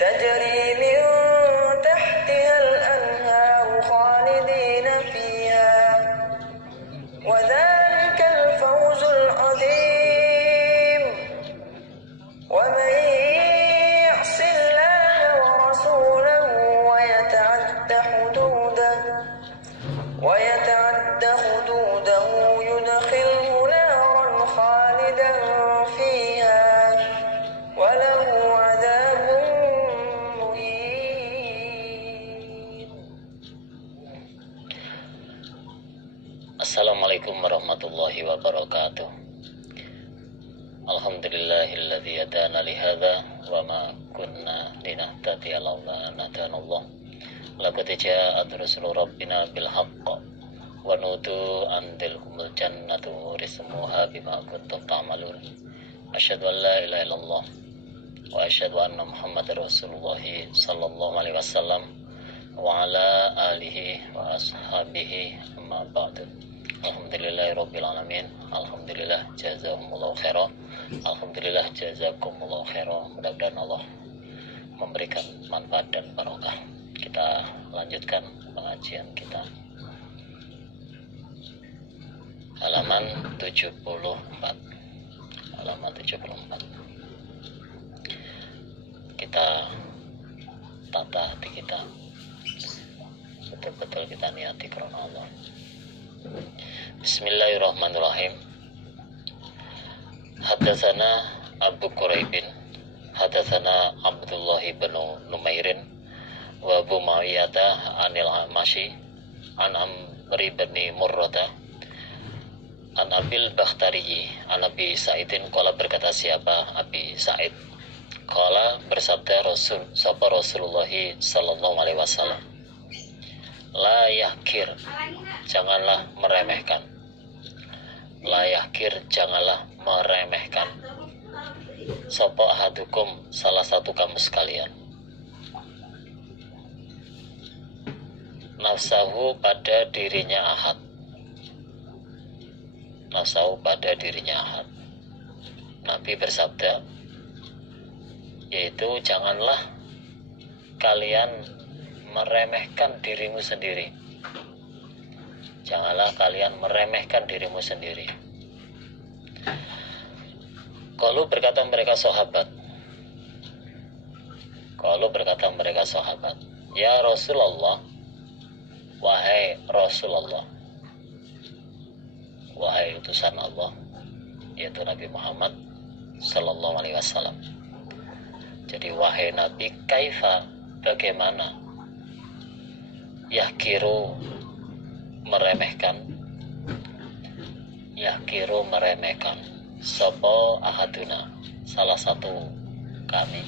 تجري من تحتها الأنهار خالدين فيها وذلك الفوز العظيم ومن يعص الله ورسوله ويتعد حدوده يدخله نارا خالدا فيها وله عذاب مهين. Assalamualaikum warahmatullahi wabarakatuh. Alhamdulillahilladzi hadana li hadza wa ma kunna linahtadiya laula an hadanallah. Laqad ja'at rusulu rabbina bil haqq wa nudu an tilkumul jannatu rismuha bima kuntum ta'malun. Asyhadu an la ilaha illallah wa asyhadu anna Muhammadar Rasulullah sallallahu alaihi wasallam wa ala alihi wa ashabihi amma ba'du. Alhamdulillahirabbil alamin. Alhamdulillah jazakumullahu khairan. Alhamdulillah jazakumullahu khairan. Mudah-mudahan Allah memberikan manfaat dan barokah. Kita lanjutkan pengajian kita. Halaman 74. Halaman 74. Kita tata hati kita. Betul-betul kita niati karena Allah. Bismillahirrahmanirrahim. Hadatsana Abu Quraibin, hadatsana Abdullah bin Numairin wa Abu Ma'iyata anil Amashi an Amri bin Murrata an Abil Bakhtari an Abi Sa'idin qala berkata siapa Abi Sa'id qala bersabda Rasulullah sallallahu alaihi wasallam, la yahkir, janganlah meremehkan. La yahkir, janganlah meremehkan. Sapa ahadukum, salah satu kamu sekalian. Nafsahu, pada dirinya ahad. Nafsahu, pada dirinya ahad. Nabi bersabda, yaitu janganlah kalian meremehkan dirimu sendiri. Janganlah kalian meremehkan dirimu sendiri. Qalu, berkata mereka sahabat, ya Rasulullah, wahai Rasulullah, wahai utusan Allah, yaitu Nabi Muhammad sallallahu alaihi wasallam. Jadi wahai Nabi, kaifa, bagaimana, yahkiru, meremehkan, yahkiru, meremehkan, sapa ahaduna, salah satu kami,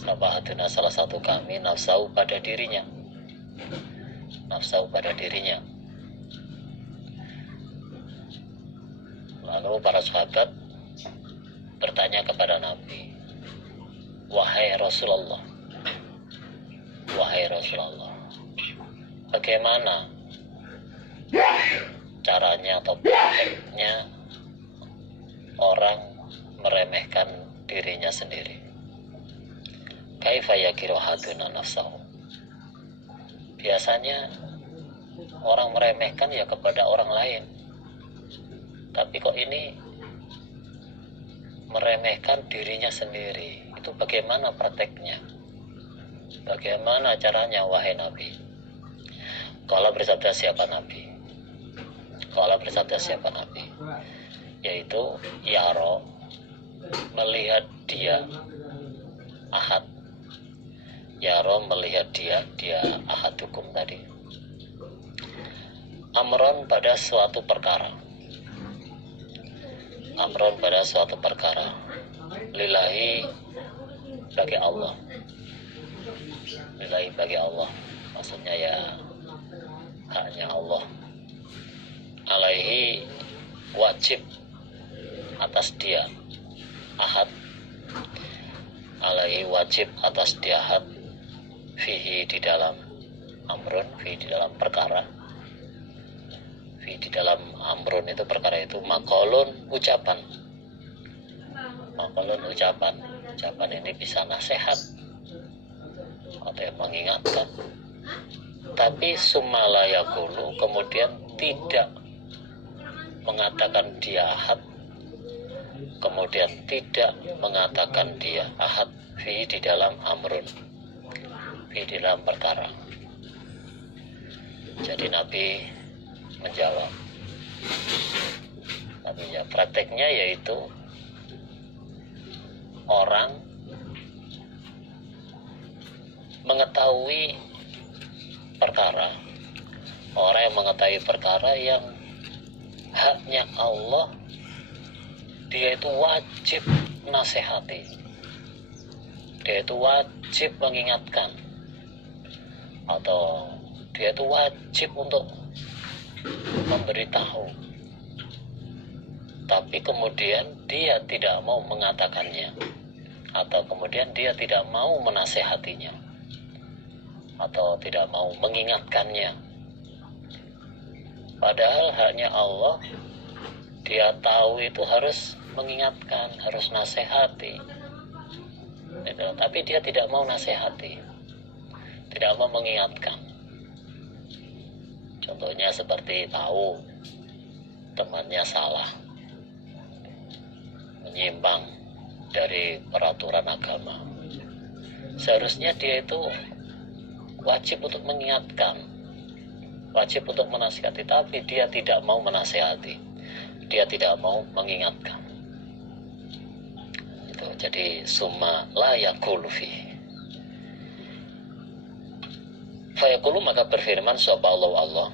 sapa ahaduna, salah satu kami, nafsahu, pada dirinya, nafsahu, pada dirinya. Lalu para sahabat bertanya kepada Nabi, wahai Rasulullah, wahai Rasulullah, bagaimana caranya atau prakteknya orang meremehkan dirinya sendiri? Kaifa yakiru haduna nafsahu. Biasanya orang meremehkan ya kepada orang lain, tapi kok ini meremehkan dirinya sendiri? Itu bagaimana prakteknya? Bagaimana caranya wahai Nabi? Kalau bersabda siapa Nabi? Kalau bersabda siapa Nabi? Yaitu yaro, melihat dia ahad. Yaro, melihat dia ahad hukum tadi. Amron, pada suatu perkara. Amron, pada suatu perkara. Lillahi, bagi Allah. Lillahi, bagi Allah. Maksudnya ya hanya Allah. Alaihi, wajib atas dia ahad. Alaihi, wajib atas dia ahad. Fihi, di dalam amrun, fihi, di dalam perkara. Fihi, di dalam amrun, itu perkara itu makolun, ucapan. Makolun, ucapan. ucapan ini bisa nasihat atau yang mengingatkan. Tapi sumala yaqulu, kemudian tidak mengatakan dia ahad, kemudian tidak mengatakan dia ahad fi di dalam amrun, fi di dalam perkara. Jadi Nabi menjawab. Tapi ya prakteknya yaitu orang mengetahui perkara, orang yang mengetahui perkara yang haknya Allah, dia itu wajib nasihati, dia itu wajib mengingatkan, atau dia itu wajib untuk memberitahu. Tapi kemudian dia tidak mau mengatakannya, atau kemudian dia tidak mau menasehatinya, atau tidak mau mengingatkannya. Padahal haknya Allah, dia tahu itu harus mengingatkan, harus nasihati. Tapi dia tidak mau nasihati, tidak mau mengingatkan. Contohnya seperti tahu temannya salah, menyimpang dari peraturan agama. Seharusnya dia itu wajib untuk mengingatkan, wajib untuk menasihati, tapi dia tidak mau menasihati, dia tidak mau mengingatkan. Itu jadi summa la yaqulu fi. Fayaqulu, maka berfirman sapa Allah.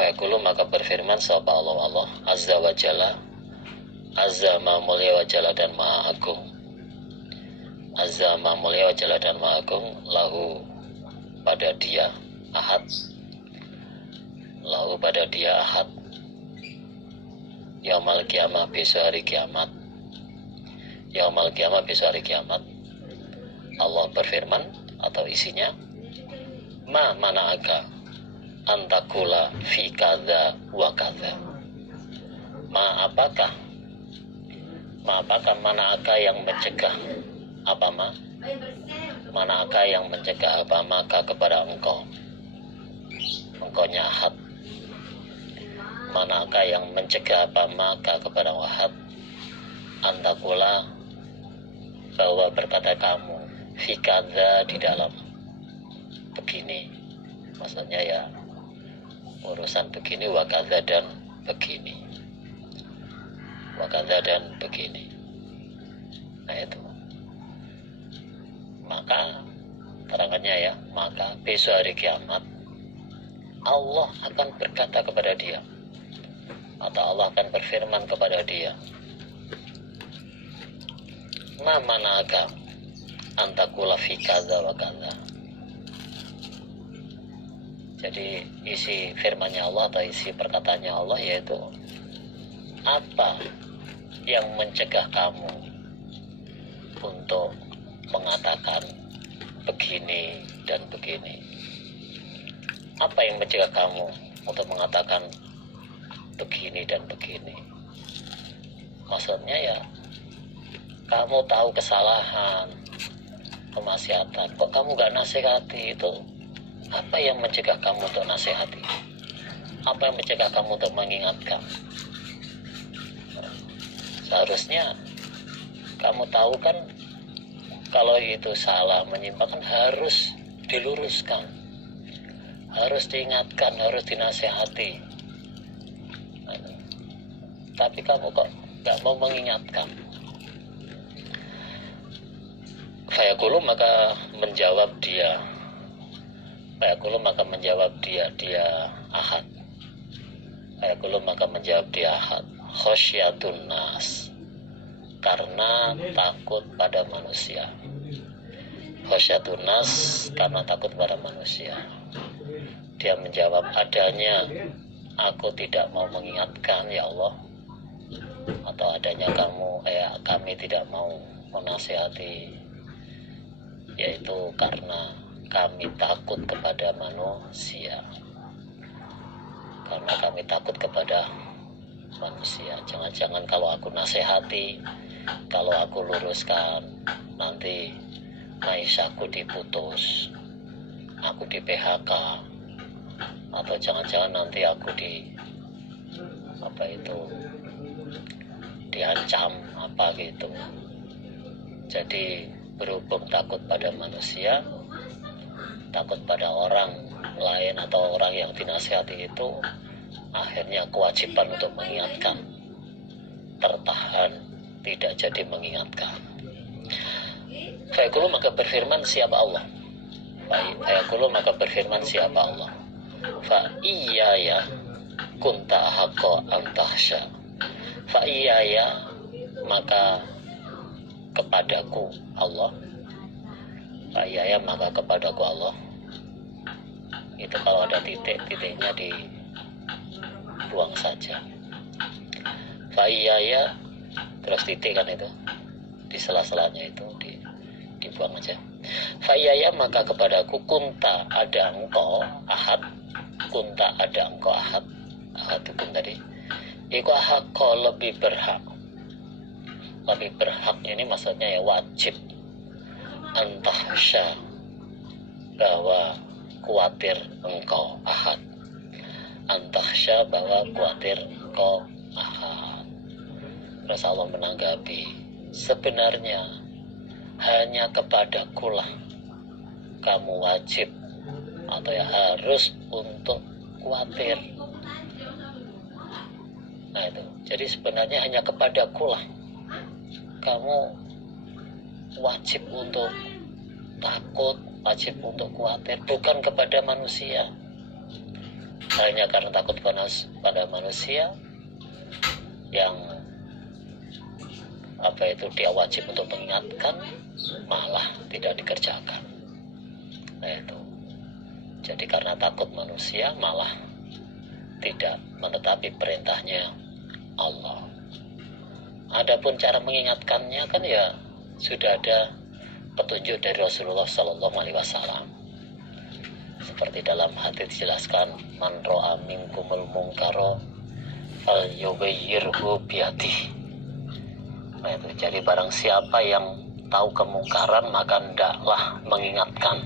Fayaqulu, maka berfirman sapa Allah azza wa jalla, azza ma mulia wa jalla dan maha agung, azza ma mulia wa jalla dan maha agung, lahu pada dia ahad, lahu pada dia ahad, yaumal kiamah, besok hari kiamat, yaumal kiamah, besok hari kiamat. Allah berfirman atau isinya, mana aga antakula fi kadza wa kadza. Apakah mana aga yang mencegah apa mana aga yang mencegah apa maka kepada engkau, engkaunya ahad, mana aga yang mencegah apa maka kepada ahad, antakula bahwa berkata kamu fi kadza di dalam begini, maksudnya ya urusan begini, wakadza dan begini, wakadza dan begini. Nah itu, maka terangannya ya, maka besok hari kiamat Allah akan berkata kepada dia, atau Allah akan berfirman kepada dia, manaka antakula fi kadza wa kadza. Jadi isi firman-Nya Allah atau isi perkataannya Allah yaitu, apa yang mencegah kamu untuk mengatakan begini dan begini? Apa yang mencegah kamu untuk mengatakan begini dan begini? Maksudnya ya, kamu tahu kesalahan, kemaksiatan, kok kamu gak nasihati itu? Apa yang mencegah kamu untuk nasihati? Apa yang mencegah kamu untuk mengingatkan? Seharusnya kamu tahu kan, kalau itu salah, menyimpang kan harus diluruskan, harus diingatkan, harus dinasihati. Tapi kamu kok gak mau mengingatkan? Fayaqulu, maka menjawab dia, Fayaqulu, maka menjawab dia ahad. Fayaqulu, maka menjawab dia ahad. Khosyatun nas, karena takut pada manusia. Khosyatun nas, karena takut pada manusia. Dia menjawab, adanya aku tidak mau mengingatkan ya Allah, atau adanya kami tidak mau menasihati, yaitu karena kami takut kepada manusia. Karena kami takut kepada manusia. Jangan-jangan kalau aku nasihati, kalau aku luruskan nanti maishaku diputus, aku di PHK, atau jangan-jangan nanti aku diancam apa gitu. Jadi berhubung takut pada manusia, takut pada orang lain atau orang yang dinasihati itu, akhirnya kewajiban untuk mengingatkan tertahan, tidak jadi mengingatkan. Fayaqulu maka berfirman siapa Allah? Fayaqulu maka berfirman siapa Allah? Fa iyaya kunta haqqa an tahsya. Fa iyaya maka kepadaku Allah. Fa iyaya maka kepadaku Allah. Itu kalau ada titiknya dibuang saja. Fa iyaya terus titik kan itu di sela-selanya itu dibuang aja. Fa iyaya maka kepadaku kunta ada engkau ahad, kunta ada engkau ahad, ahadukum tadi iku ahakko lebih berhak ini maksudnya ya wajib antahsya bahwa khawatir engkau ahad, antahsya bahwa khawatir engkau ahad. Terus Allah menanggapi, sebenarnya hanya kepadakulah kamu wajib atau ya harus untuk khawatir. Nah itu, jadi sebenarnya hanya kepadakulah kamu wajib untuk takut, wajib untuk khawatir, bukan kepada manusia. Hanya karena takut pada manusia yang dia wajib untuk mengingatkan, malah tidak dikerjakan. Nah itu, jadi karena takut manusia malah tidak menetapi perintahnya Allah. Adapun cara mengingatkannya kan ya sudah ada petunjuk dari Rasulullah Sallallahu Alaihi Wasallam. Seperti dalam hadits dijelaskan, man ro'a minkumul munkaro fal yughayyirhu biyadihi. Nah itu, jadi barang siapa yang tahu kemungkaran maka hendaklah mengingatkan,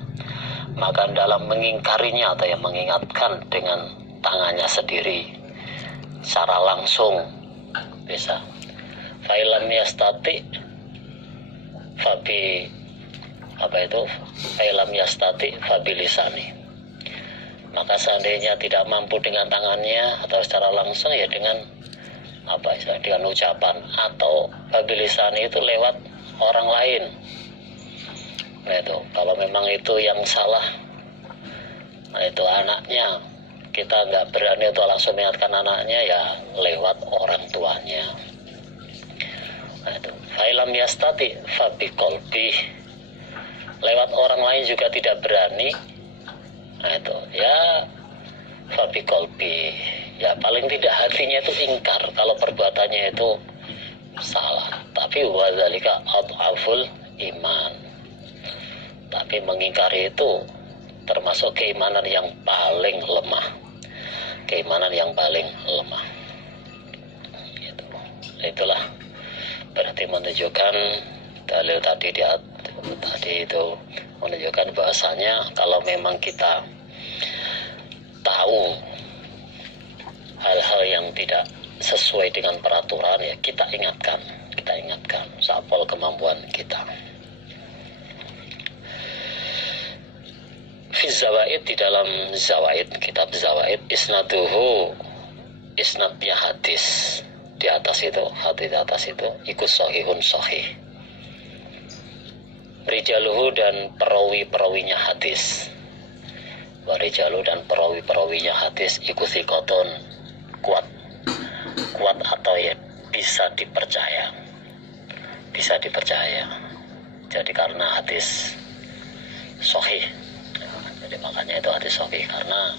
maka dalam mengingkarinya atau yang mengingatkan dengan tangannya sendiri secara langsung bisa. Fa'ilam yastati fabi fa'ilam yastati fabilisani. Maka seandainya tidak mampu dengan tangannya atau secara langsung ya dengan dengan ucapan, atau fabilisani itu lewat orang lain. Nah itu, kalau memang itu yang salah, nah itu anaknya, kita nggak berani untuk langsung mengingatkan anaknya, ya lewat orang tuanya. Nah itu, fa'ilam yastati fabiqolbi, lewat orang lain juga tidak berani. Nah itu, ya fabiqolbi, ya paling tidak hatinya itu ingkar kalau perbuatannya itu salah. Tapi wadzalika adhaful iman, tapi mengingkari itu termasuk keimanan yang paling lemah, keimanan yang paling lemah. Itulah berarti menunjukkan dalil tadi itu menunjukkan bahasanya kalau memang kita tahu hal-hal yang tidak sesuai dengan peraturan, ya kita ingatkan sapol kemampuan kita. Fi zawaid, di dalam zawaid, kitab zawaid, isnadnya hadis di atas itu, hadis di atas itu ikut sahihun sahih. Rijaluhu, dan perawi-perawinya hadis, warijalu, dan perawi-perawinya hadis ikut thiqatun, kuat atau ya bisa dipercaya. Jadi karena hadis sahih, jadi makanya itu hadis sahih, karena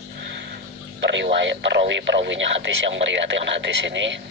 perawi-perawinya hadis yang meriwayatkan hadis ini